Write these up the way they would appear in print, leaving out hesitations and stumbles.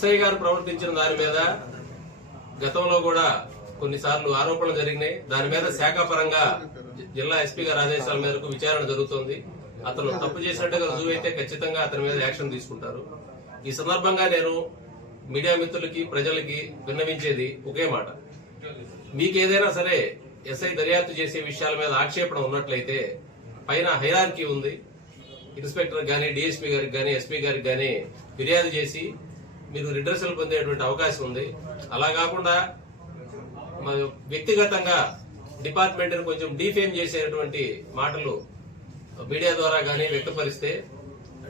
SI గారు ప్రవర్తించిన దాని మీద గతంలో కూడా కొన్నిసార్లు ఆరోపణలు జరిగినాయి. దాని మీద శాఖాపరంగా జిల్లా ఎస్పీ గారి ఆదేశాల మేరకు విచారణ జరుగుతోంది. అతను తప్పు చేసినట్టుగా రుజువైతే ఖచ్చితంగా అతని మీద యాక్షన్ తీసుకుంటారు. ఈ సందర్భంగా నేను మీడియా మిత్రులకి ప్రజలకి విన్నవించేది ఒకే మాట. మీకేదైనా సరే ఎస్ఐ దర్యాప్తు చేసే విషయాల మీద ఆక్షేపణ ఉన్నట్లయితే పైన హైరార్కీ ఉంది. ఇన్స్పెక్టర్ గానీ, డీఎస్పీ గారికి గానీ, ఎస్పీ గారికి గానీ ఫిర్యాదు చేసి మీరు రిడ్రెసల్ పొందేటువంటి అవకాశం ఉంది. అలా కాకుండా వ్యక్తిగతంగా డిపార్ట్మెంట్ ని కొంచెం డీఫేమ్ చేసేటువంటి మాటలు మీడియా ద్వారా గానీ వ్యక్తపరిస్తే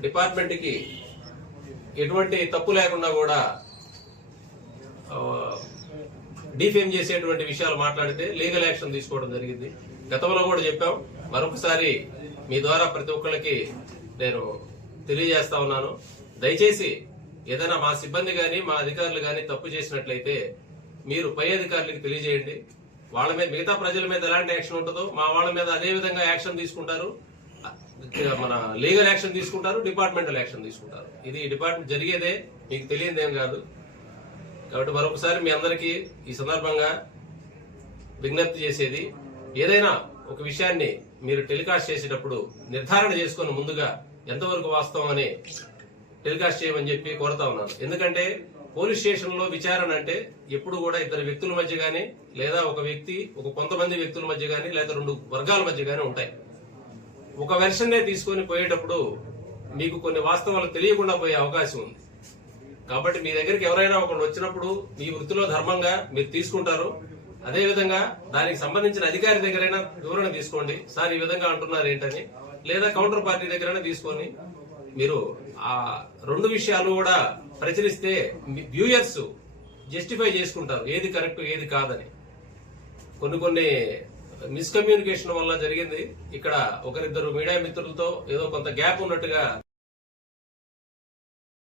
డిపార్ట్మెంట్ కి ఎటువంటి తప్పు లేకుండా కూడా డీఫేమ్ చేసేటువంటి విషయాలు మాట్లాడితే లీగల్ యాక్షన్ తీసుకోవడం జరిగింది. గతంలో కూడా చెప్పాం. మరొకసారి మీ ద్వారా ప్రతి ఒక్కరికి నేను తెలియజేస్తా ఉన్నాను. దయచేసి ఏదైనా మా సిబ్బంది గాని, మా అధికారులు గాని తప్పు చేసినట్లయితే మీరు పై అధికారులకు తెలియజేయండి. వాళ్ళ మీద, మిగతా ప్రజల మీద ఎలాంటి యాక్షన్ ఉంటుందో మా వాళ్ళ మీద అదే విధంగా యాక్షన్ తీసుకుంటారు. మన లీగల్ యాక్షన్ తీసుకుంటారు, డిపార్ట్మెంటల్ యాక్షన్ తీసుకుంటారు. ఇది డిపార్ట్మెంట్ జరిగేదే, మీకు తెలియదేం కాదు. కాబట్టి మరొకసారి మీ అందరికీ ఈ సందర్భంగా విజ్ఞప్తి చేసేది, ఏదైనా ఒక విషయాన్ని మీరు టెలికాస్ట్ చేసేటప్పుడు నిర్ధారణ చేసుకుని ముందుగా ఎంతవరకు వాస్తవం అని టెలికాస్ట్ చేయమని చెప్పి కోరుతా ఉన్నాను. ఎందుకంటే పోలీస్ స్టేషన్ లో విచారణ అంటే ఎప్పుడు కూడా ఇద్దరు వ్యక్తుల మధ్య గానీ, లేదా ఒక వ్యక్తి కొంతమంది వ్యక్తుల మధ్య గానీ, లేదా రెండు వర్గాల మధ్య గానీ ఉంటాయి. ఒక వెర్షన్ తీసుకుని పోయేటప్పుడు మీకు కొన్ని వాస్తవాలు తెలియకుండా పోయే అవకాశం ఉంది. కాబట్టి మీ దగ్గరికి ఎవరైనా ఒకరు వచ్చినప్పుడు మీ వృత్తిలో ధర్మంగా మీరు తీసుకుంటారు. అదేవిధంగా దానికి సంబంధించిన అధికారి దగ్గరైనా వివరణ తీసుకోండి. సార్ ఈ విధంగా అంటున్నారు ఏంటని, లేదా కౌంటర్ పార్టీ దగ్గరైనా తీసుకొని మీరు ఆ రెండు విషయాలు కూడా ప్రచురిస్తే వ్యూయర్స్ జస్టిఫై చేసుకుంటారు ఏది కరెక్ట్ ఏది కాదని. కొన్ని మిస్కమ్యూనికేషన్ వల్ల జరిగింది. ఇక్కడ ఒకరిద్దరు మీడియా మిత్రులతో ఏదో కొంత గ్యాప్ ఉన్నట్టుగా